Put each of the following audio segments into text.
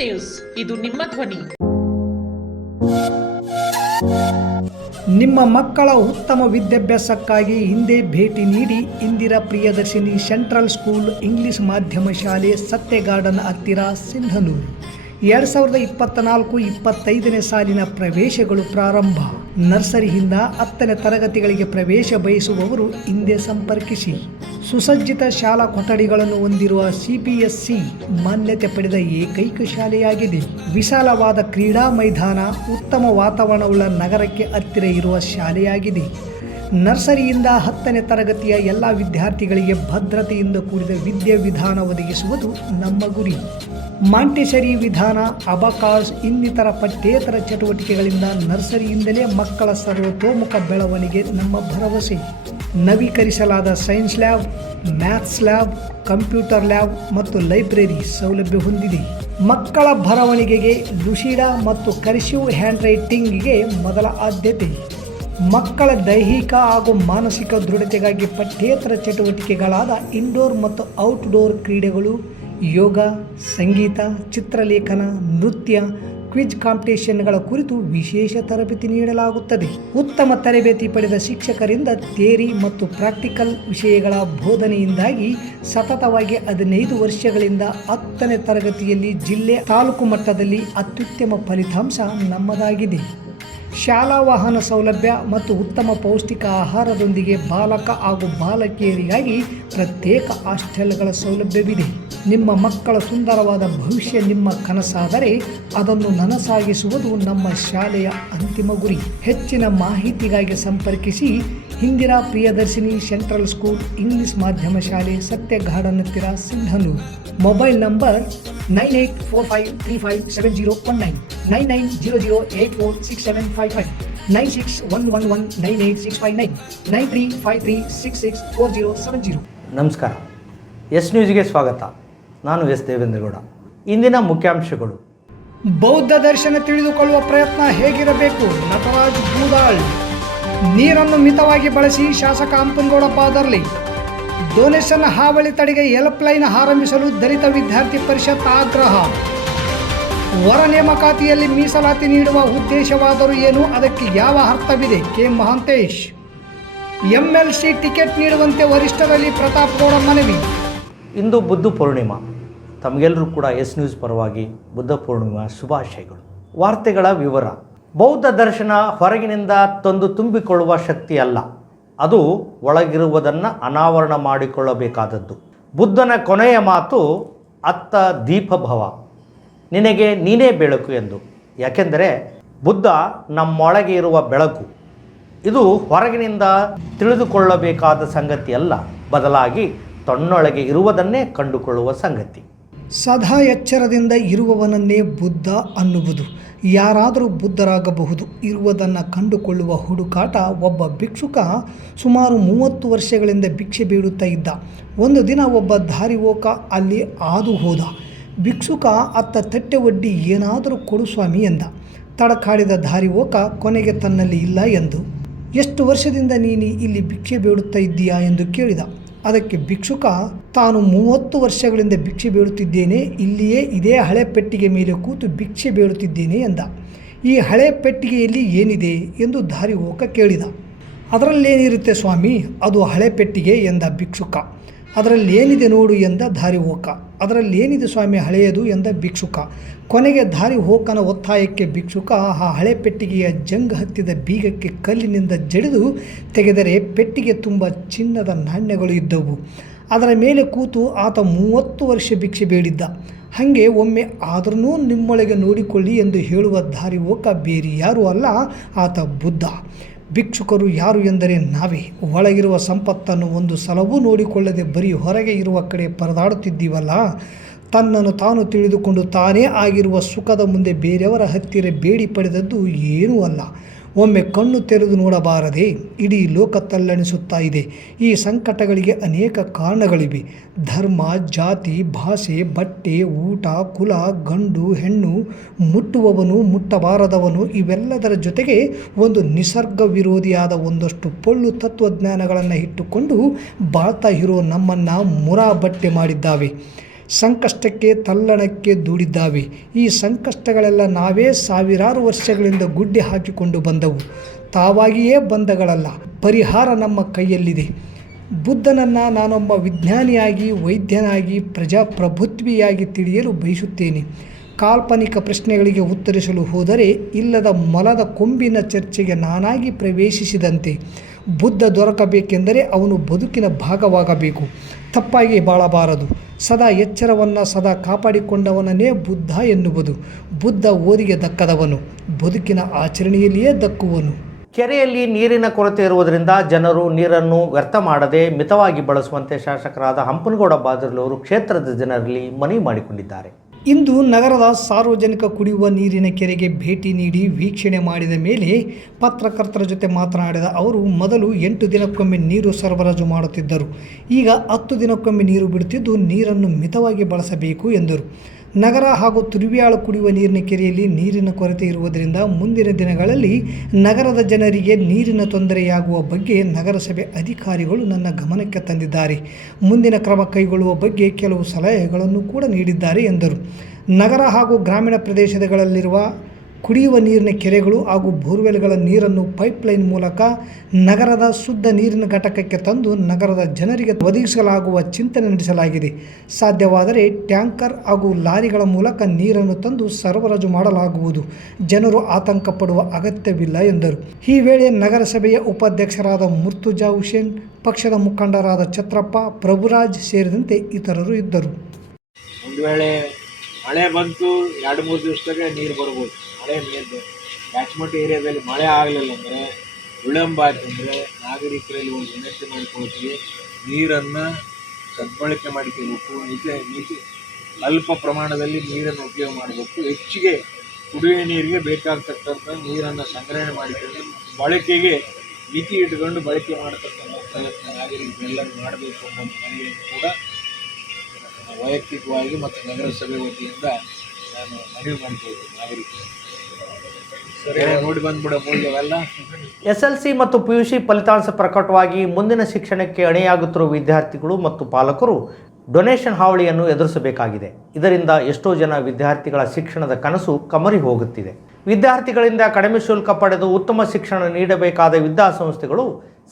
News ಇದು ನಿಮ್ಮ ಧ್ವನಿ. ನಿಮ್ಮ ಮಕ್ಕಳ ಉತ್ತಮ ವಿದ್ಯಾಭ್ಯಾಸಕ್ಕಾಗಿ ಹಿಂದೆ ಭೇಟಿ ನೀಡಿ Indira Priyadarshini central school English ಮಾಧ್ಯಮ ಶಾಲೆ ಸತ್ಯಗಾರ್ಡನ್ ಹತ್ತಿರ ಸಿಂಧನೂರು. ಎರಡು ಸಾವಿರದ ಇಪ್ಪತ್ತ ನಾಲ್ಕು ಇಪ್ಪತ್ತೈದನೇ ಸಾಲಿನ ಪ್ರವೇಶಗಳು ಪ್ರಾರಂಭ. ನರ್ಸರಿಯಿಂದ ಹತ್ತನೇ ತರಗತಿಗಳಿಗೆ ಪ್ರವೇಶ ಬಯಸುವವರು ಹಿಂದೆ ಸಂಪರ್ಕಿಸಿ. ಸುಸಜ್ಜಿತ ಶಾಲಾ ಕೊಠಡಿಗಳನ್ನು ಹೊಂದಿರುವ ಸಿಪಿಎಸ್ಸಿ ಮಾನ್ಯತೆ ಪಡೆದ ಏಕೈಕ ಶಾಲೆಯಾಗಿದೆ. ವಿಶಾಲವಾದ ಕ್ರೀಡಾ ಮೈದಾನ, ಉತ್ತಮ ವಾತಾವರಣವುಳ್ಳ ನಗರಕ್ಕೆ ಹತ್ತಿರ ಇರುವ ಶಾಲೆಯಾಗಿದೆ. ನರ್ಸರಿಯಿಂದ ಹತ್ತನೇ ತರಗತಿಯ ಎಲ್ಲ ವಿದ್ಯಾರ್ಥಿಗಳಿಗೆ ಭದ್ರತೆಯಿಂದ ಕೂಡಿದ ವಿದ್ಯಾವಿಧಾನ ಒದಗಿಸುವುದು ನಮ್ಮ ಗುರಿ. ಮಾಂಟೆಸರಿ ವಿಧಾನ ಅಬಕಾಸ್ ಇನ್ನಿತರ ಪಠ್ಯೇತರ ಚಟುವಟಿಕೆಗಳಿಂದ ನರ್ಸರಿಯಿಂದಲೇ ಮಕ್ಕಳ ಸರ್ವತೋಮುಖ ಬೆಳವಣಿಗೆ ನಮ್ಮ ಭರವಸೆ. ನವೀಕರಿಸಲಾದ science lab maths lab computer lab ಮತ್ತು ಲೈಬ್ರರಿ ಸೌಲಭ್ಯ ಹೊಂದಿದೆ. ಮಕ್ಕಳ ಬರವಣಿಗೆಗೆ ಲುಶಿಡಾ ಮತ್ತು ಕರ್ಸಿವ್ ಹ್ಯಾಂಡ್ ರೈಟಿಂಗ್ಗೆ ಮೊದಲ ಆದ್ಯತೆ. ಮಕ್ಕಳ ದೈಹಿಕ ಹಾಗೂ ಮಾನಸಿಕ ದೃಢತೆಗಾಗಿ ಪಠ್ಯೇತರ ಚಟುವಟಿಕೆಗಳಾದ ಇಂಡೋರ್ ಮತ್ತು ಔಟ್ಡೋರ್ ಕ್ರೀಡೆಗಳು ಯೋಗ, ಸಂಗೀತ, ಚಿತ್ರಲೇಖನ, ನೃತ್ಯ, ಕ್ವಿಜ್ ಕಾಂಪಿಟೇಷನ್ಗಳ ಕುರಿತು ವಿಶೇಷ ತರಬೇತಿ ನೀಡಲಾಗುತ್ತದೆ. ಉತ್ತಮ ತರಬೇತಿ ಪಡೆದ ಶಿಕ್ಷಕರಿಂದ ಥೇರಿ ಮತ್ತು ಪ್ರಾಕ್ಟಿಕಲ್ ವಿಷಯಗಳ ಬೋಧನೆಯಿಂದಾಗಿ ಸತತವಾಗಿ ಹದಿನೈದು ವರ್ಷಗಳಿಂದ ಹತ್ತನೇ ತರಗತಿಯಲ್ಲಿ ಜಿಲ್ಲೆ ತಾಲೂಕು ಮಟ್ಟದಲ್ಲಿ ಅತ್ಯುತ್ತಮ ಫಲಿತಾಂಶ ನಮ್ಮದಾಗಿದೆ. ಶಾಲಾ ವಾಹನ ಸೌಲಭ್ಯ ಮತ್ತು ಉತ್ತಮ ಪೌಷ್ಟಿಕ ಆಹಾರದೊಂದಿಗೆ ಬಾಲಕ ಹಾಗೂ ಬಾಲಕಿಯರಿಗಾಗಿ ಪ್ರತ್ಯೇಕ ಹಾಸ್ಟೆಲ್ಗಳ ಸೌಲಭ್ಯವಿದೆ. ನಿಮ್ಮ ಮಕ್ಕಳ ಸುಂದರವಾದ ಭವಿಷ್ಯ ನಿಮ್ಮ ಕನಸಾದರೆ ಅದನ್ನು ನನಸಾಗಿಸುವುದು ನಮ್ಮ ಶಾಲೆಯ ಅಂತಿಮ ಗುರಿ. ಹೆಚ್ಚಿನ ಮಾಹಿತಿಗಾಗಿ ಸಂಪರ್ಕಿಸಿ Indira Priyadarshini central school English ಮಾಧ್ಯಮ ಶಾಲೆ ಸತ್ಯ ಗಾರ್ಡನ್ ಹತ್ತಿರ Sindhanur. Mobile number nine eight four five three five seven zero one nine nine nine zero zero eight four six seven five five, nine six one one one nine eight six five nine nine three five three six six four zero seven zero. ನಮಸ್ಕಾರ. S ನ್ಯೂಸ್ಗೆ ಸ್ವಾಗತ. ನಾನು S Devendra Gowda. ಇಂದಿನ ಮುಖ್ಯಾಂಶಗಳು. ಬೌದ್ಧ ದರ್ಶನ ತಿಳಿದುಕೊಳ್ಳುವ ಪ್ರಯತ್ನ ಹೇಗಿರಬೇಕು? ನಟರಾಜ್ ಬೂದಾಳ್ ನೀರನ್ನು ಮಿತವಾಗಿ ಬಳಸಿ ಶಾಸಕ ಹಂಪನಗೌಡ ಪಾದರ್ಲಿ. ಡೊನೇಷನ್ ಹಾವಳಿ ತಡೆಗೆ ಹೆಲ್ಪ್ ಲೈನ್ ಆರಂಭಿಸಲು ದಲಿತ ವಿದ್ಯಾರ್ಥಿ ಪರಿಷತ್ ಆಗ್ರಹ. ವರ ನೇಮಕಾತಿಯಲ್ಲಿ ಮೀಸಲಾತಿ ನೀಡುವ ಉದ್ದೇಶವಾದರೂ ಏನು? ಅದಕ್ಕೆ ಯಾವ ಅರ್ಥವಿದೆ? ಕೆ. ಮಹಾಂತೇಶ್. ಎಂಎಲ್ಸಿ ಟಿಕೆಟ್ ನೀಡುವಂತೆ ವರಿಷ್ಠರಲ್ಲಿ ಪ್ರತಾಪ್ ಗೌಡ ಮನವಿ. ಇಂದು ಬುದ್ಧ ಪೂರ್ಣಿಮಾ. ತಮಗೆಲ್ಲರೂ ಕೂಡ ಎಸ್ ನ್ಯೂಸ್ ಪರವಾಗಿ ಬುದ್ಧ ಪೂರ್ಣಿಮಾ ಶುಭಾಶಯಗಳು. ವಾರ್ತೆಗಳ ವಿವರ. ಬೌದ್ಧ ದರ್ಶನ ಹೊರಗಿನಿಂದ ತಂದು ತುಂಬಿಕೊಳ್ಳುವ ಶಕ್ತಿ ಅಲ್ಲ. ಅದು ಒಳಗಿರುವುದನ್ನು ಅನಾವರಣ ಮಾಡಿಕೊಳ್ಳಬೇಕಾದದ್ದು. ಬುದ್ಧನ ಕೊನೆಯ ಮಾತು ಅತ್ತ ದೀಪಭವ. ನಿನಗೆ ನೀನೇ ಬೆಳಕು ಎಂದು. ಯಾಕೆಂದರೆ ಬುದ್ಧ ನಮ್ಮೊಳಗೆ ಇರುವ ಬೆಳಕು. ಇದು ಹೊರಗಿನಿಂದ ತಿಳಿದುಕೊಳ್ಳಬೇಕಾದ ಸಂಗತಿಯಲ್ಲ. ಬದಲಾಗಿ ತನ್ನೊಳಗೆ ಇರುವುದನ್ನೇ ಕಂಡುಕೊಳ್ಳುವ ಸಂಗತಿ. ಸದಾ ಎಚ್ಚರದಿಂದ ಇರುವವನನ್ನೇ ಬುದ್ಧ ಅನ್ನುವುದು. ಯಾರಾದರೂ ಬುದ್ಧರಾಗಬಹುದು, ಇರುವುದನ್ನು ಕಂಡುಕೊಳ್ಳುವ ಹುಡುಕಾಟ ಒಬ್ಬ ಭಿಕ್ಷುಕ ಸುಮಾರು ಮೂವತ್ತು ವರ್ಷಗಳಿಂದ ಭಿಕ್ಷೆ ಬೇಡುತ್ತಾ ಇದ್ದ. ಒಂದು ದಿನ ಒಬ್ಬ ದಾರಿವೋಕ ಅಲ್ಲಿ ಹಾದು ಹೋದ. ಭಿಕ್ಷುಕ, ಅತ್ತ ತಟ್ಟೆ ಒಡ್ಡಿ, ಏನಾದರೂ ಕೊಡು ಸ್ವಾಮಿ ಎಂದ. ತಡಕಾಡಿದ ದಾರಿವೋಕ ಕೊನೆಗೆ ತನ್ನಲ್ಲಿ ಇಲ್ಲ ಎಂದು. ಎಷ್ಟು ವರ್ಷದಿಂದ ನೀನು ಇಲ್ಲಿ ಭಿಕ್ಷೆ ಬೇಡುತ್ತಾ ಇದ್ದೀಯಾ? ಎಂದು ಕೇಳಿದ. ಅದಕ್ಕೆ ಭಿಕ್ಷುಕ, ತಾನು ಮೂವತ್ತು ವರ್ಷಗಳಿಂದ ಭಿಕ್ಷೆ ಬೇಡುತ್ತಿದ್ದೇನೆ, ಇಲ್ಲಿಯೇ ಇದೇ ಹಳೆ ಪೆಟ್ಟಿಗೆ ಮೇಲೆ ಕೂತು ಭಿಕ್ಷೆ ಬೇಡುತ್ತಿದ್ದೇನೆ ಎಂದ ಈ ಹಳೆ ಪೆಟ್ಟಿಗೆಯಲ್ಲಿ ಏನಿದೆ ಎಂದು ದಾರಿ ಹೋಕ ಕೇಳಿದ. ಅದರಲ್ಲೇನಿರುತ್ತೆ ಸ್ವಾಮಿ? ಅದು ಹಳೆ ಪೆಟ್ಟಿಗೆ ಎಂದ ಭಿಕ್ಷುಕ. ಅದರಲ್ಲಿ ಏನಿದೆ ನೋಡು ಎಂದ ದಾರಿ ಹೋಕ ಅದರಲ್ಲಿ ಏನಿದೆ ಸ್ವಾಮಿ ಹಳೆಯದು ಎಂದ ಭಿಕ್ಷುಕ. ಕೊನೆಗೆ ದಾರಿ ಹೋಕನ ಒತ್ತಾಯಕ್ಕೆ ಭಿಕ್ಷುಕ ಆ ಹಳೆ ಪೆಟ್ಟಿಗೆಯ ಜಂಗ ಹತ್ತಿದ ಬೀಗಕ್ಕೆ ಕಲ್ಲಿನಿಂದ ಜಡಿದು ತೆಗೆದರೆ ಪೆಟ್ಟಿಗೆ ತುಂಬ ಚಿನ್ನದ ನಾಣ್ಯಗಳು ಇದ್ದವು. ಅದರ ಮೇಲೆ ಕೂತು ಆತ ಮೂವತ್ತು ವರ್ಷ ಭಿಕ್ಷೆ ಬೇಡಿದ್ದ. ಹಾಗೆ ಒಮ್ಮೆ ಆದ್ರೂ ನಿಮ್ಮೊಳಗೆ ನೋಡಿಕೊಳ್ಳಿ ಎಂದು ಹೇಳುವ ದಾರಿ ಹೋಕ ಬೇರೆ ಯಾರೂ ಅಲ್ಲ, ಆತ ಬುದ್ಧ. ಭಿಕ್ಷುಕರು ಯಾರು ಎಂದರೆ ನಾವೇ. ಒಳಗಿರುವ ಸಂಪತ್ತನ್ನು ಒಂದು ಸಲವೂ ನೋಡಿಕೊಳ್ಳದೆ ಬರೀ ಹೊರಗೆ ಇರುವ ಕಡೆ ಪರದಾಡುತ್ತಿದ್ದೀವಲ್ಲ. ತನ್ನನ್ನು ತಾನು ತಿಳಿದುಕೊಂಡು ತಾನೇ ಆಗಿರುವ ಸುಖದ ಮುಂದೆ ಬೇರೆಯವರ ಹತ್ತಿರ ಬೇಡಿ ಪಡೆದದ್ದು ಏನೂ ಅಲ್ಲ. ಒಮ್ಮೆ ಕಣ್ಣು ತೆರೆದು ನೋಡಬಾರದೆ ಇಡೀ ಲೋಕ ತಲ್ಲಣಿಸುತ್ತಾ ಇದೆ. ಈ ಸಂಕಟಗಳಿಗೆ ಅನೇಕ ಕಾರಣಗಳಿವೆ. ಧರ್ಮ, ಜಾತಿ, ಭಾಷೆ, ಬಟ್ಟೆ, ಊಟ, ಕುಲ, ಗಂಡು, ಹೆಣ್ಣು, ಮುಟ್ಟುವವನು, ಮುಟ್ಟಬಾರದವನು ಇವೆಲ್ಲದರ ಜೊತೆಗೆ ಒಂದು ನಿಸರ್ಗ ವಿರೋಧಿಯಾದ ಒಂದಷ್ಟು ಪೊಳ್ಳು ತತ್ವಜ್ಞಾನಗಳನ್ನು ಇಟ್ಟುಕೊಂಡು ಬಾಳ್ತಾ ಇರೋ ನಮ್ಮನ್ನು ಮುರಾ ಬಟ್ಟೆ ಮಾಡಿದ್ದಾವೆ. ಸಂಕಷ್ಟಕ್ಕೆ ತಲ್ಲಣಕ್ಕೆ ದೂಡಿದ್ದಾವೆ. ಈ ಸಂಕಷ್ಟಗಳೆಲ್ಲ ನಾವೇ ಸಾವಿರಾರು ವರ್ಷಗಳಿಂದ ಗುಡ್ಡೆ ಹಾಕಿಕೊಂಡು ಬಂದವು. ತಾವಾಗಿಯೇ ಬಂದಗಳಲ್ಲ ಪರಿಹಾರ ನಮ್ಮ ಕೈಯಲ್ಲಿದೆ. ಬುದ್ಧನನ್ನು ನಾನೊಬ್ಬ ವಿಜ್ಞಾನಿಯಾಗಿ, ವೈದ್ಯನಾಗಿ, ಪ್ರಜಾಪ್ರಭುತ್ವಿಯಾಗಿ ತಿಳಿಯಲು ಬಯಸುತ್ತೇನೆ. ಕಾಲ್ಪನಿಕ ಪ್ರಶ್ನೆಗಳಿಗೆ ಉತ್ತರಿಸಲು ಹೋದರೆ ಇಲ್ಲದ ಮೊಲದ ಕೊಂಬಿನ ಚರ್ಚೆಗೆ ನಾನಾಗಿ ಪ್ರವೇಶಿಸಿದಂತೆ ಬುದ್ಧ ದೊರಕಬೇಕೆಂದರೆ ಅವನು ಬದುಕಿನ ಭಾಗವಾಗಬೇಕು. ತಪ್ಪಾಗಿ ಬಾಳಬಾರದು. ಸದಾ ಎಚ್ಚರವನ್ನು ಸದಾ ಕಾಪಾಡಿಕೊಂಡವನನ್ನೇ ಬುದ್ಧ ಎನ್ನುವುದು. ಬುದ್ಧ ಓದಿಗೆ ದಕ್ಕದವನು, ಬದುಕಿನ ಆಚರಣೆಯಲ್ಲಿಯೇ ದಕ್ಕುವನು. ಕೆರೆಯಲ್ಲಿ ನೀರಿನ ಕೊರತೆ ಇರುವುದರಿಂದ ಜನರು ನೀರನ್ನು ವ್ಯರ್ಥ ಮಾಡದೆ ಮಿತವಾಗಿ ಬಳಸುವಂತೆ ಶಾಸಕರಾದ ಹಂಪನಗೌಡ ಬಾದರ್ಲವರು ಕ್ಷೇತ್ರದ ಜನರಲ್ಲಿ ಮನವಿ ಮಾಡಿಕೊಂಡಿದ್ದಾರೆ. ಇಂದು ನಗರದ ಸಾರ್ವಜನಿಕ ಕುಡಿಯುವ ನೀರಿನ ಕೆರೆಗೆ ಭೇಟಿ ನೀಡಿ ವೀಕ್ಷಣೆ ಮಾಡಿದ ಮೇಲೆ ಪತ್ರಕರ್ತರ ಜೊತೆ ಮಾತನಾಡಿದ ಅವರು, ಮೊದಲು ಎಂಟು ದಿನಕ್ಕೊಮ್ಮೆ ನೀರು ಸರಬರಾಜು ಮಾಡುತ್ತಿದ್ದರು. ಈಗ ಹತ್ತು ದಿನಕ್ಕೊಮ್ಮೆ ನೀರು ಬಿಡುತ್ತಿದ್ದು ನೀರನ್ನು ಮಿತವಾಗಿ ಬಳಸಬೇಕು ಎಂದರು. ನಗರ ಹಾಗೂ ತುರುವಿಯಾಳ ಕುಡಿಯುವ ನೀರಿನ ಕೆರೆಯಲ್ಲಿ ನೀರಿನ ಕೊರತೆ ಇರುವುದರಿಂದ ಮುಂದಿನ ದಿನಗಳಲ್ಲಿ ನಗರದ ಜನರಿಗೆ ನೀರಿನ ತೊಂದರೆಯಾಗುವ ಬಗ್ಗೆ ನಗರಸಭೆ ಅಧಿಕಾರಿಗಳು ನನ್ನ ಗಮನಕ್ಕೆ ತಂದಿದ್ದಾರೆ. ಮುಂದಿನ ಕ್ರಮ ಕೈಗೊಳ್ಳುವ ಬಗ್ಗೆ ಕೆಲವು ಸಲಹೆಗಳನ್ನು ಕೂಡ ನೀಡಿದ್ದಾರೆ ಎಂದರು. ನಗರ ಹಾಗೂ ಗ್ರಾಮೀಣ ಪ್ರದೇಶಗಳಲ್ಲಿರುವ ಕುಡಿಯುವ ನೀರಿನ ಕೆರೆಗಳು ಹಾಗೂ ಬೋರ್ವೆಲ್ಗಳ ನೀರನ್ನು ಪೈಪ್ಲೈನ್ ಮೂಲಕ ನಗರದ ಶುದ್ಧ ನೀರಿನ ಘಟಕಕ್ಕೆ ತಂದು ನಗರದ ಜನರಿಗೆ ಒದಗಿಸಲಾಗುವ ಚಿಂತನೆ ನಡೆಸಲಾಗಿದೆ. ಸಾಧ್ಯವಾದರೆ ಟ್ಯಾಂಕರ್ ಹಾಗೂ ಲಾರಿಗಳ ಮೂಲಕ ನೀರನ್ನು ತಂದು ಸರಬರಾಜು ಮಾಡಲಾಗುವುದು. ಜನರು ಆತಂಕ ಪಡುವ ಅಗತ್ಯವಿಲ್ಲ ಎಂದರು. ಈ ವೇಳೆ ನಗರಸಭೆಯ ಉಪಾಧ್ಯಕ್ಷರಾದ ಮುರ್ತುಜಾ ಹುಸೇನ್, ಪಕ್ಷದ ಮುಖಂಡರಾದ ಛತ್ರಪ್ಪ ಪ್ರಭುರಾಜ್ ಸೇರಿದಂತೆ ಇತರರು ಇದ್ದರು. ಒಂದು ವೇಳೆ ಮಳೆ ಬಂತು, ಎರಡು ಮೂರು ದಿವಸದಾಗೆ ನೀರು ಬರ್ಬೋದು. ಮಳೆ ನೀರು ಕ್ಯಾಚ್ಮೆಂಟ್ ಏರಿಯಾದಲ್ಲಿ ಮಳೆ ಆಗಲಿಲ್ಲ ಅಂದರೆ ವಿಳಂಬ ಆಯ್ತಂದರೆ ನಾಗರಿಕರಲ್ಲಿ ಒಂದು ವಿನಂತಿ ಮಾಡಿಕೊಳ್ತೀವಿ ನೀರನ್ನು ಸದ್ಬಳಕೆ ಮಾಡಿಕೊಳ್ಬೇಕು ಮಿತ ಮಿತಿ ಅಲ್ಪ ಪ್ರಮಾಣದಲ್ಲಿ ನೀರನ್ನು ಉಪಯೋಗ ಮಾಡಬೇಕು. ಹೆಚ್ಚಿಗೆ ಕುಡಿಯುವ ನೀರಿಗೆ ಬೇಕಾಗ್ತಕ್ಕಂಥ ನೀರನ್ನು ಸಂಗ್ರಹಣೆ ಮಾಡಿಕೊಂಡು ಬಳಕೆಗೆ ಮಿತಿ ಇಟ್ಕೊಂಡು ಬಳಕೆ ಮಾಡತಕ್ಕಂಥ ಪ್ರಯತ್ನ ನಾಗರಿಕರೆಲ್ಲರೂ ಮಾಡಬೇಕು ಅನ್ನೋ ಮನವಿಯನ್ನು ಕೂಡ ವೈಯಕ್ತಿಕವಾಗಿ ಮತ್ತು ನಗರಸಭೆ ವತಿಯಿಂದ ನಾನು ಮನವಿ ಬಂದ್ಬಿಡ ಮೂಲ್ಯವೆಲ್ಲ ಎಸ್ ಎಲ್ ಸಿ ಮತ್ತು ಪಿ ಯು ಸಿ ಫಲಿತಾಂಶ ಪ್ರಕಟವಾಗಿ ಮುಂದಿನ ಶಿಕ್ಷಣಕ್ಕೆ ಅಣೆಯಾಗುತ್ತಿರುವ ವಿದ್ಯಾರ್ಥಿಗಳು ಮತ್ತು ಪಾಲಕರು ಡೊನೇಷನ್ ಹಾವಳಿಯನ್ನು ಎದುರಿಸಬೇಕಾಗಿದೆ. ಇದರಿಂದ ಎಷ್ಟೋ ಜನ ವಿದ್ಯಾರ್ಥಿಗಳ ಶಿಕ್ಷಣದ ಕನಸು ಕಮರಿ ಹೋಗುತ್ತಿದೆ. ವಿದ್ಯಾರ್ಥಿಗಳಿಂದ ಕಡಿಮೆ ಶುಲ್ಕ ಪಡೆದು ಉತ್ತಮ ಶಿಕ್ಷಣ ನೀಡಬೇಕಾದ ವಿದ್ಯಾಸಂಸ್ಥೆಗಳು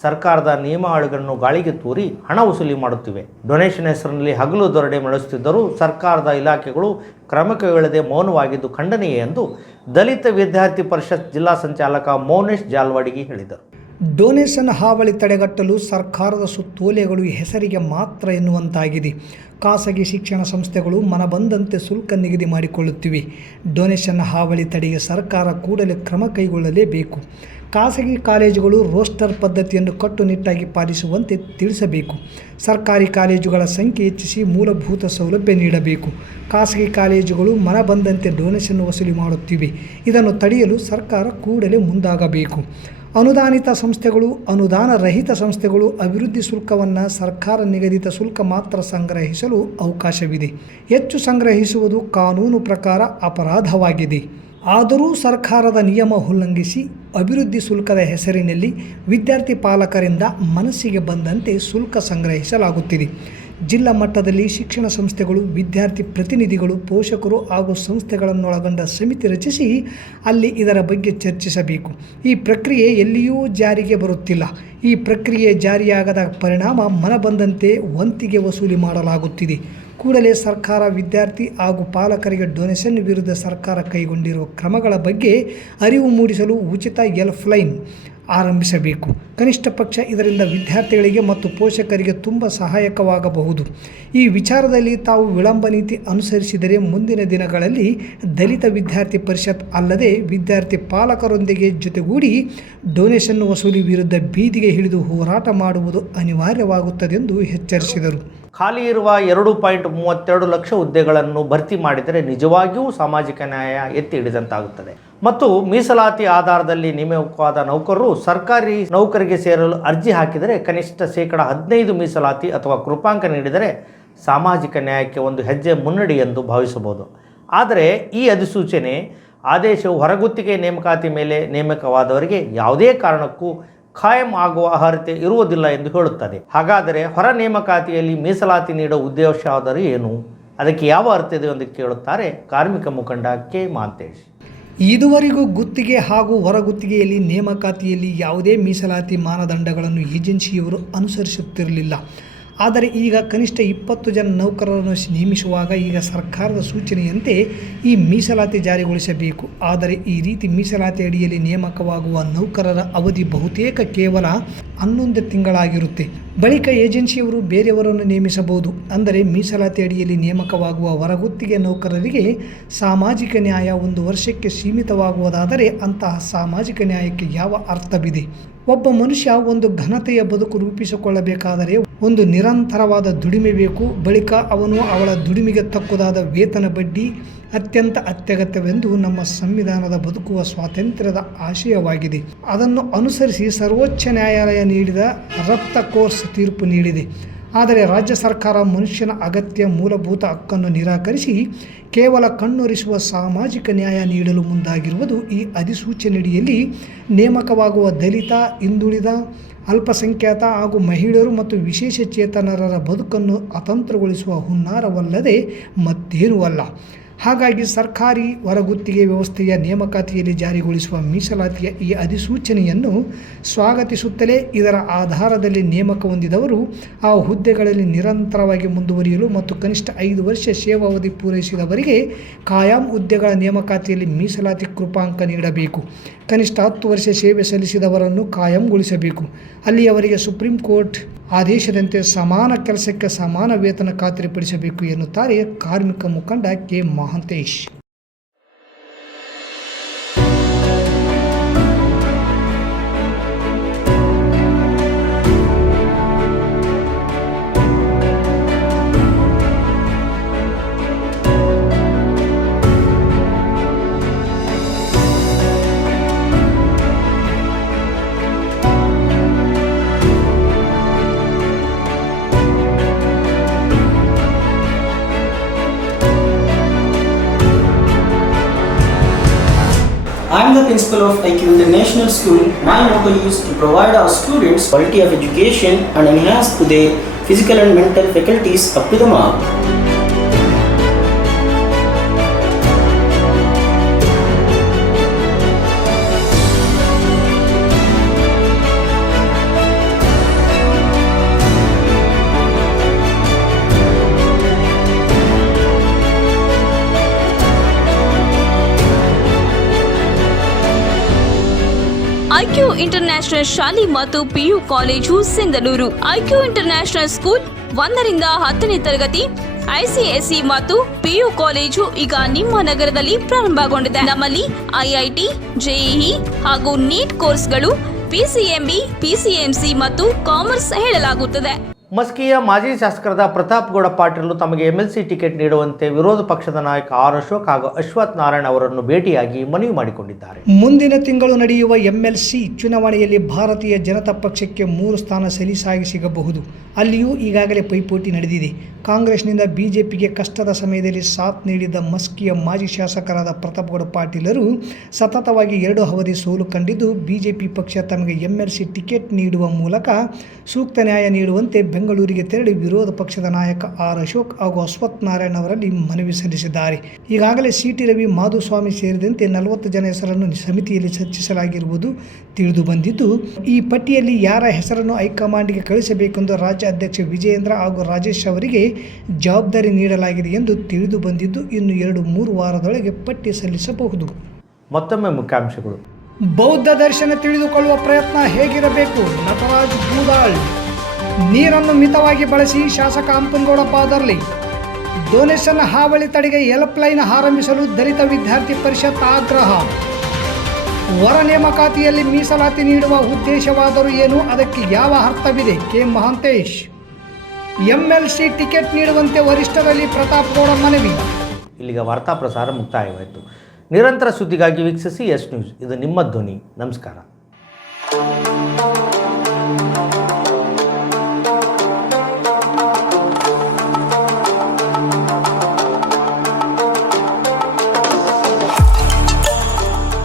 ಸರ್ಕಾರದ ನಿಯಮಾವಳಿಗಳನ್ನು ಗಾಳಿಗೆ ತೂರಿ ಹಣ ವಸೂಲಿ ಮಾಡುತ್ತಿವೆ. ಡೊನೇಷನ್ ಹೆಸರಿನಲ್ಲಿ ಹಗಲು ದೊರಡೆ ನಡೆಸುತ್ತಿದ್ದರೂ ಸರ್ಕಾರದ ಇಲಾಖೆಗಳು ಕ್ರಮ ಕೈಗೊಳ್ಳದೆ ಮೌನವಾಗಿದ್ದು ಖಂಡನೀಯ ಎಂದು ದಲಿತ ವಿದ್ಯಾರ್ಥಿ ಪರಿಷತ್ ಜಿಲ್ಲಾ ಸಂಚಾಲಕ ಮೌನೇಶ್ ಜಾಲ್ವಾಡಿಗಿ ಹೇಳಿದರು. ಡೊನೇಷನ್ ಹಾವಳಿ ತಡೆಗಟ್ಟಲು ಸರ್ಕಾರದ ಸುತ್ತೋಲೆಗಳು ಹೆಸರಿಗೆ ಮಾತ್ರ ಎನ್ನುವಂತಾಗಿದೆ. ಖಾಸಗಿ ಶಿಕ್ಷಣ ಸಂಸ್ಥೆಗಳು ಮನಬಂದಂತೆ ಶುಲ್ಕ ನಿಗದಿ ಮಾಡಿಕೊಳ್ಳುತ್ತಿವೆ. ಡೊನೇಷನ್ ಹಾವಳಿ ತಡೆಗೆ ಸರ್ಕಾರ ಕೂಡಲೇ ಕ್ರಮ ಕೈಗೊಳ್ಳಲೇಬೇಕು. ಖಾಸಗಿ ಕಾಲೇಜುಗಳು ರೋಸ್ಟರ್ ಪದ್ಧತಿಯನ್ನು ಕಟ್ಟುನಿಟ್ಟಾಗಿ ಪಾಲಿಸುವಂತೆ ತಿಳಿಸಬೇಕು. ಸರ್ಕಾರಿ ಕಾಲೇಜುಗಳ ಸಂಖ್ಯೆ ಹೆಚ್ಚಿಸಿ ಮೂಲಭೂತ ಸೌಲಭ್ಯ ನೀಡಬೇಕು. ಖಾಸಗಿ ಕಾಲೇಜುಗಳು ಮನಬಂದಂತೆ ಡೊನೇಷನ್ ವಸೂಲಿ ಮಾಡುತ್ತಿವೆ. ಇದನ್ನು ತಡೆಯಲು ಸರ್ಕಾರ ಕೂಡಲೇ ಮುಂದಾಗಬೇಕು. ಅನುದಾನಿತ ಸಂಸ್ಥೆಗಳು, ಅನುದಾನ ರಹಿತ ಸಂಸ್ಥೆಗಳು ಅಭಿವೃದ್ಧಿ ಶುಲ್ಕವನ್ನು ಸರ್ಕಾರ ನಿಗದಿತ ಶುಲ್ಕ ಮಾತ್ರ ಸಂಗ್ರಹಿಸಲು ಅವಕಾಶವಿದೆ. ಹೆಚ್ಚು ಸಂಗ್ರಹಿಸುವುದು ಕಾನೂನು ಪ್ರಕಾರ ಅಪರಾಧವಾಗಿದೆ. ಆದರೂ ಸರ್ಕಾರದ ನಿಯಮ ಉಲ್ಲಂಘಿಸಿ ಅಭಿವೃದ್ಧಿ ಶುಲ್ಕದ ಹೆಸರಿನಲ್ಲಿ ವಿದ್ಯಾರ್ಥಿ ಪಾಲಕರಿಂದ ಮನಸ್ಸಿಗೆ ಬಂದಂತೆ ಶುಲ್ಕ ಸಂಗ್ರಹಿಸಲಾಗುತ್ತಿದೆ. ಜಿಲ್ಲಾ ಮಟ್ಟದಲ್ಲಿ ಶಿಕ್ಷಣ ಸಂಸ್ಥೆಗಳು, ವಿದ್ಯಾರ್ಥಿ ಪ್ರತಿನಿಧಿಗಳು, ಪೋಷಕರು ಹಾಗೂ ಸಂಸ್ಥೆಗಳನ್ನೊಳಗೊಂಡ ಸಮಿತಿ ರಚಿಸಿ ಅಲ್ಲಿ ಇದರ ಬಗ್ಗೆ ಚರ್ಚಿಸಬೇಕು. ಈ ಪ್ರಕ್ರಿಯೆ ಎಲ್ಲಿಯೂ ಜಾರಿಗೆ ಬರುತ್ತಿಲ್ಲ. ಈ ಪ್ರಕ್ರಿಯೆ ಜಾರಿಯಾಗದ ಪರಿಣಾಮ ಮನಬಂದಂತೆ ವಂತಿಗೆ ವಸೂಲಿ ಮಾಡಲಾಗುತ್ತಿದೆ. ಕೂಡಲೇ ಸರ್ಕಾರ, ವಿದ್ಯಾರ್ಥಿ ಹಾಗೂ ಪಾಲಕರಿಗೆ ಡೊನೇಷನ್ ವಿರುದ್ಧ ಸರ್ಕಾರ ಕೈಗೊಂಡಿರುವ ಕ್ರಮಗಳ ಬಗ್ಗೆ ಅರಿವು ಮೂಡಿಸಲು ಉಚಿತ ಎಲ್ಫ್ ಲೈನ್ ಆರಂಭಿಸಬೇಕು. ಕನಿಷ್ಠ ಪಕ್ಷ ಇದರಿಂದ ವಿದ್ಯಾರ್ಥಿಗಳಿಗೆ ಮತ್ತು ಪೋಷಕರಿಗೆ ತುಂಬ ಸಹಾಯಕವಾಗಬಹುದು. ಈ ವಿಚಾರದಲ್ಲಿ ತಾವು ವಿಳಂಬ ನೀತಿ ಅನುಸರಿಸಿದರೆ ಮುಂದಿನ ದಿನಗಳಲ್ಲಿ ದಲಿತ ವಿದ್ಯಾರ್ಥಿ ಪರಿಷತ್ ಅಲ್ಲದೆ ವಿದ್ಯಾರ್ಥಿ ಪಾಲಕರೊಂದಿಗೆ ಜೊತೆಗೂಡಿ ಡೊನೇಷನ್ ವಸೂಲಿ ವಿರುದ್ಧ ಬೀದಿಗೆ ಹಿಡಿದು ಹೋರಾಟ ಮಾಡುವುದು ಅನಿವಾರ್ಯವಾಗುತ್ತದೆಂದು ಎಚ್ಚರಿಸಿದರು. ಖಾಲಿ ಇರುವ ಎರಡು ಪಾಯಿಂಟ್ ಮೂವತ್ತೆರಡು ಲಕ್ಷ ಹುದ್ದೆಗಳನ್ನು ಭರ್ತಿ ಮಾಡಿದರೆ ನಿಜವಾಗಿಯೂ ಸಾಮಾಜಿಕ ನ್ಯಾಯ ಎತ್ತಿ ಹಿಡಿದಂತಾಗುತ್ತದೆ. ಮತ್ತು ಮೀಸಲಾತಿ ಆಧಾರದಲ್ಲಿ ನೇಮಕವಾದ ನೌಕರರು ಸರ್ಕಾರಿ ನೌಕರಿಗೆ ಸೇರಲು ಅರ್ಜಿ ಹಾಕಿದರೆ ಕನಿಷ್ಠ ಶೇಕಡ ಹದಿನೈದು ಮೀಸಲಾತಿ ಅಥವಾ ಕೃಪಾಂಕ ನೀಡಿದರೆ ಸಾಮಾಜಿಕ ನ್ಯಾಯಕ್ಕೆ ಒಂದು ಹೆಜ್ಜೆ ಮುನ್ನಡಿ ಎಂದು ಭಾವಿಸಬಹುದು. ಆದರೆ ಈ ಅಧಿಸೂಚನೆ ಆದೇಶವು ಹೊರಗುತ್ತಿಗೆ ನೇಮಕಾತಿ ಮೇಲೆ ನೇಮಕವಾದವರಿಗೆ ಯಾವುದೇ ಕಾರಣಕ್ಕೂ ಖಾಯಂ ಆಗುವ ಅರ್ಹತೆ ಇರುವುದಿಲ್ಲ ಎಂದು ಹೇಳುತ್ತದೆ. ಹಾಗಾದರೆ ಹೊರ ನೇಮಕಾತಿಯಲ್ಲಿ ಮೀಸಲಾತಿ ನೀಡುವ ಉದ್ದೇಶವಾದರೂ ಏನು? ಅದಕ್ಕೆ ಯಾವ ಅರ್ಥ ಇದೆ ಎಂದು ಕೇಳುತ್ತಾರೆ ಕಾರ್ಮಿಕ ಮುಖಂಡ ಕೆ. ಮಾಂತೇಶ್. ಇದುವರೆಗೂ ಗುತ್ತಿಗೆ ಹಾಗೂ ಹೊರಗುತ್ತಿಗೆಯಲ್ಲಿ ನೇಮಕಾತಿಯಲ್ಲಿ ಯಾವುದೇ ಮೀಸಲಾತಿ ಮಾನದಂಡಗಳನ್ನು ಏಜೆನ್ಸಿಯವರು ಅನುಸರಿಸುತ್ತಿರಲಿಲ್ಲ. ಆದರೆ ಈಗ ಕನಿಷ್ಠ ಇಪ್ಪತ್ತು ಜನ ನೌಕರರನ್ನು ನೇಮಿಸುವಾಗ ಈಗ ಸರ್ಕಾರದ ಸೂಚನೆಯಂತೆ ಈ ಮೀಸಲಾತಿ ಜಾರಿಗೊಳಿಸಬೇಕು. ಆದರೆ ಈ ರೀತಿ ಮೀಸಲಾತಿ ಅಡಿಯಲ್ಲಿ ನೇಮಕವಾಗುವ ನೌಕರರ ಅವಧಿ ಬಹುತೇಕ ಕೇವಲ ಹನ್ನೊಂದು ತಿಂಗಳಾಗಿರುತ್ತೆ. ಬಳಿಕ ಏಜೆನ್ಸಿಯವರು ಬೇರೆಯವರನ್ನು ನೇಮಿಸಬಹುದು. ಅಂದರೆ ಮೀಸಲಾತಿ ಅಡಿಯಲ್ಲಿ ನೇಮಕವಾಗುವ ಹೊರಗುತ್ತಿಗೆ ನೌಕರರಿಗೆ ಸಾಮಾಜಿಕ ನ್ಯಾಯ ಒಂದು ವರ್ಷಕ್ಕೆ ಸೀಮಿತವಾಗುವುದಾದರೆ ಅಂತಹ ಸಾಮಾಜಿಕ ನ್ಯಾಯಕ್ಕೆ ಯಾವ ಅರ್ಥವಿದೆ? ಒಬ್ಬ ಮನುಷ್ಯ ಒಂದು ಘನತೆಯ ಬದುಕು ರೂಪಿಸಿಕೊಳ್ಳಬೇಕಾದರೆ ಒಂದು ನಿರಂತರವಾದ ದುಡಿಮೆ ಬೇಕು. ಬಳಿಕ ಅವನು ಅವಳ ದುಡಿಮೆಗೆ ತಕ್ಕುದಾದ ವೇತನ ಬಡ್ಡಿ ಅತ್ಯಂತ ಅತ್ಯಗತ್ಯವೆಂದು ನಮ್ಮ ಸಂವಿಧಾನದ ಬದುಕುವ ಸ್ವಾತಂತ್ರ್ಯದ ಆಶಯವಾಗಿದೆ. ಅದನ್ನು ಅನುಸರಿಸಿ ಸರ್ವೋಚ್ಚ ನ್ಯಾಯಾಲಯ ನೀಡಿದ ರಕ್ತ ಕೋರ್ಸ್ ತೀರ್ಪು ನೀಡಿದೆ. ಆದರೆ ರಾಜ್ಯ ಸರ್ಕಾರ ಮನುಷ್ಯನ ಅಗತ್ಯ ಮೂಲಭೂತ ಹಕ್ಕನ್ನು ನಿರಾಕರಿಸಿ ಕೇವಲ ಕಣ್ಣೊರೆಸುವ ಸಾಮಾಜಿಕ ನ್ಯಾಯ ನೀಡಲು ಮುಂದಾಗಿರುವುದು ಈ ಅಧಿಸೂಚನೆಯಡಿಯಲ್ಲಿ ನೇಮಕವಾಗುವ ದಲಿತ, ಹಿಂದುಳಿದ, ಅಲ್ಪಸಂಖ್ಯಾತ ಹಾಗೂ ಮಹಿಳೆಯರು ಮತ್ತು ವಿಶೇಷ ಚೇತನರ ಬದುಕನ್ನು ಅತಂತ್ರಗೊಳಿಸುವ ಹುನ್ನಾರವಲ್ಲದೆ ಮತ್ತೇನೂ ಅಲ್ಲ. ಹಾಗಾಗಿ ಸರ್ಕಾರಿ ಹೊರಗುತ್ತಿಗೆ ವ್ಯವಸ್ಥೆಯ ನೇಮಕಾತಿಯಲ್ಲಿ ಜಾರಿಗೊಳಿಸುವ ಮೀಸಲಾತಿಯ ಈ ಅಧಿಸೂಚನೆಯನ್ನು ಸ್ವಾಗತಿಸುತ್ತಲೇ ಇದರ ಆಧಾರದಲ್ಲಿ ನೇಮಕ ಹೊಂದಿದವರು ಆ ಹುದ್ದೆಗಳಲ್ಲಿ ನಿರಂತರವಾಗಿ ಮುಂದುವರಿಯಲು ಮತ್ತು ಕನಿಷ್ಠ ಐದು ವರ್ಷ ಸೇವಾವಧಿ ಪೂರೈಸಿದವರಿಗೆ ಕಾಯಂ ಹುದ್ದೆಗಳ ನೇಮಕಾತಿಯಲ್ಲಿ ಮೀಸಲಾತಿ ಕೃಪಾಂಕ ನೀಡಬೇಕು. ಕನಿಷ್ಠ ಹತ್ತು ವರ್ಷ ಸೇವೆ ಸಲ್ಲಿಸಿದವರನ್ನು ಕಾಯಂಗೊಳಿಸಬೇಕು. ಅಲ್ಲಿಯವರೆಗೆ ಸುಪ್ರೀಂ ಕೋರ್ಟ್ ಆದೇಶದಂತೆ ಸಮಾನ ಕೆಲಸಕ್ಕೆ ಸಮಾನ ವೇತನ ಖಾತರಿಪಡಿಸಬೇಕು ಎನ್ನುತ್ತಾರೆ ಕಾರ್ಮಿಕ ಮುಖಂಡ K. Mahantesh. Principal of IQ International National School. My motto is to provide our students quality of education and enhance their physical and mental faculties up to the mark. International ಶಾಲೆ ಮತ್ತು PU college Sindhanur IQ international school ಒಂದರಿಂದ ಹತ್ತನೇ ತರಗತಿ. ICSE ಮತ್ತು PU college ಈಗ ನಿಮ್ಮ ನಗರದಲ್ಲಿ ಪ್ರಾರಂಭಗೊಂಡಿದೆ. ನಮ್ಮಲ್ಲಿ ಐಐಟಿ ಜೆಇಇ ಹಾಗೂ ನೀಟ್ ಕೋರ್ಸ್ಗಳು ಪಿಸಿಎಂಬಿ ಪಿಸಿಎಂಸಿ ಮತ್ತು ಕಾಮರ್ಸ್ ಹೇಳಲಾಗುತ್ತದೆ. ಮಸ್ಕಿಯ ಮಾಜಿ ಶಾಸಕರಾದ ಪ್ರತಾಪ್ ಗೌಡ ಪಾಟೀಲ್ ತಮಗೆ ಎಂಎಲ್ಸಿ ಟಿಕೆಟ್ ನೀಡುವಂತೆ ವಿರೋಧ ಪಕ್ಷದ ನಾಯಕ ಆರ್ ಅಶೋಕ್ ಹಾಗೂ ಅಶ್ವಥ್ ನಾರಾಯಣ್ ಅವರನ್ನು ಭೇಟಿಯಾಗಿ ಮನವಿ ಮಾಡಿಕೊಂಡಿದ್ದಾರೆ. ಮುಂದಿನ ತಿಂಗಳು ನಡೆಯುವ ಎಂಎಲ್ಸಿ ಚುನಾವಣೆಯಲ್ಲಿ ಭಾರತೀಯ ಜನತಾ ಪಕ್ಷಕ್ಕೆ ಮೂರು ಸ್ಥಾನ ಸಲೀಸಾಗಿ ಸಿಗಬಹುದು. ಅಲ್ಲಿಯೂ ಈಗಾಗಲೇ ಪೈಪೋಟಿ ನಡೆದಿದೆ. ಕಾಂಗ್ರೆಸ್ನಿಂದ ಬಿಜೆಪಿಗೆ ಕಷ್ಟದ ಸಮಯದಲ್ಲಿ ಸಾಥ್ ನೀಡಿದ್ದ ಮಸ್ಕಿಯ ಮಾಜಿ ಶಾಸಕರಾದ ಪ್ರತಾಪ್ಗೌಡ ಪಾಟೀಲರು ಸತತವಾಗಿ ಎರಡು ಅವಧಿ ಸೋಲು ಕಂಡಿದ್ದು, ಬಿಜೆಪಿ ಪಕ್ಷ ತಮಗೆ ಎಂಎಲ್ಸಿ ಟಿಕೆಟ್ ನೀಡುವ ಮೂಲಕ ಸೂಕ್ತ ನ್ಯಾಯ ನೀಡುವಂತೆ ಬೆಂಗಳೂರಿಗೆ ತೆರಳಿ ವಿರೋಧ ಪಕ್ಷದ ನಾಯಕ ಆರ್ ಅಶೋಕ್ ಹಾಗೂ ಅಶ್ವಥ್ ನಾರಾಯಣ್ ಅವರಲ್ಲಿ ಮನವಿ ಸಲ್ಲಿಸಿದ್ದಾರೆ. ಈಗಾಗಲೇ ಸಿಟಿ ರವಿ, ಮಾಧುಸ್ವಾಮಿ ಸೇರಿದಂತೆ ನಲವತ್ತು ಜನ ಹೆಸರನ್ನು ಸಮಿತಿಯಲ್ಲಿ ಚರ್ಚಿಸಲಾಗಿರುವುದು ತಿಳಿದು ಬಂದಿದ್ದು, ಈ ಪಟ್ಟಿಯಲ್ಲಿ ಯಾರ ಹೆಸರನ್ನು ಹೈಕಮಾಂಡ್ಗೆ ಕಳಿಸಬೇಕೆಂದು ರಾಜ್ಯ ಅಧ್ಯಕ್ಷ ವಿಜಯೇಂದ್ರ ಹಾಗೂ ರಾಜೇಶ್ ಅವರಿಗೆ ಜವಾಬ್ದಾರಿ ನೀಡಲಾಗಿದೆ ಎಂದು ತಿಳಿದು ಬಂದಿದ್ದು ಇನ್ನು ಎರಡು ಮೂರು ವಾರದೊಳಗೆ ಪಟ್ಟಿ ಸಲ್ಲಿಸಬಹುದು. ಮತ್ತೊಮ್ಮೆ ಮುಖ್ಯಾಂಶಗಳು. ಬೌದ್ಧ ದರ್ಶನ ತಿಳಿದುಕೊಳ್ಳುವ ಪ್ರಯತ್ನ ಹೇಗಿರಬೇಕು? ನಟರಾಜ್ ಬೂದಾಳ್ ನೀರನ್ನು ಮಿತವಾಗಿ ಬಳಸಿ ಶಾಸಕ ಹಂಪನಗೌಡ ಪಾದರ್ಲಿ ಡೊನೇಷನ್ ಹಾವಳಿ ತಡೆಗೆ ಹೆಲ್ಪ್ಲೈನ್ ಆರಂಭಿಸಲು ದಲಿತ ವಿದ್ಯಾರ್ಥಿ ಪರಿಷತ್ ಆಗ್ರಹ. ಹೊರ ನೇಮಕಾತಿಯಲ್ಲಿ ಮೀಸಲಾತಿ ನೀಡುವ ಉದ್ದೇಶವಾದರೂ ಏನು? ಅದಕ್ಕೆ ಯಾವ ಅರ್ಥವಿದೆ? ಕೆ. ಮಹಾಂತೇಶ್. ಎಂಎಲ್ಸಿ ಟಿಕೆಟ್ ನೀಡುವಂತೆ ವರಿಷ್ಠರಲ್ಲಿ ಪ್ರತಾಪ್ ಗೌಡ ಮನವಿ. ಇಲ್ಲಿಗ ವಾರ್ತಾ ಪ್ರಸಾರ ಮುಕ್ತಾಯವಾಯಿತು. ನಿರಂತರ ಸುದ್ದಿಗಾಗಿ ವೀಕ್ಷಿಸಿ ಎಸ್ ನ್ಯೂಸ್. ಇದು ನಿಮ್ಮ ಧ್ವನಿ. ನಮಸ್ಕಾರ.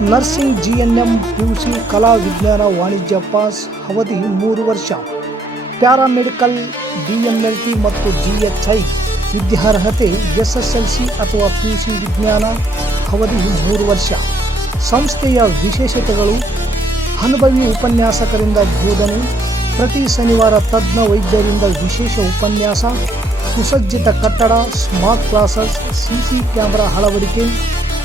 ನರ್ಸಿಂಗ್ ಜಿಎನ್ಎಂ ಪಿಯುಸಿ ಕಲಾ ವಿಜ್ಞಾನ ವಾಣಿಜ್ಯ ಪಾಸ್ ಅವಧಿ ಮೂರು ವರ್ಷ. Paramedical D M L T ಮತ್ತು ಡಿ ಎಚ್ ಐ ವಿದ್ಯಾರ್ಹತೆ ಎಸ್ ಎಸ್ ಎಲ್ ಸಿ ಅಥವಾ ಪಿ ಸಿ ವಿಜ್ಞಾನ ಅವಧಿ ಮೂರು ವರ್ಷ. ಸಂಸ್ಥೆಯ ವಿಶೇಷತೆಗಳು, ಅನುಭವಿ ಉಪನ್ಯಾಸಕರಿಂದ ಬೋಧನೆ, ಪ್ರತಿ ಶನಿವಾರ ತಜ್ಞ ವೈದ್ಯರಿಂದ ವಿಶೇಷ ಉಪನ್ಯಾಸ, ಸುಸಜ್ಜಿತ ಕಟ್ಟಡ, ಸ್ಮಾರ್ಟ್ ಕ್ಲಾಸಸ್, ಸಿಸಿ ಕ್ಯಾಮೆರಾ ಅಳವಡಿಕೆ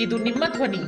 ಇದು ನಿಮ್ಮ ಧ್ವನಿ.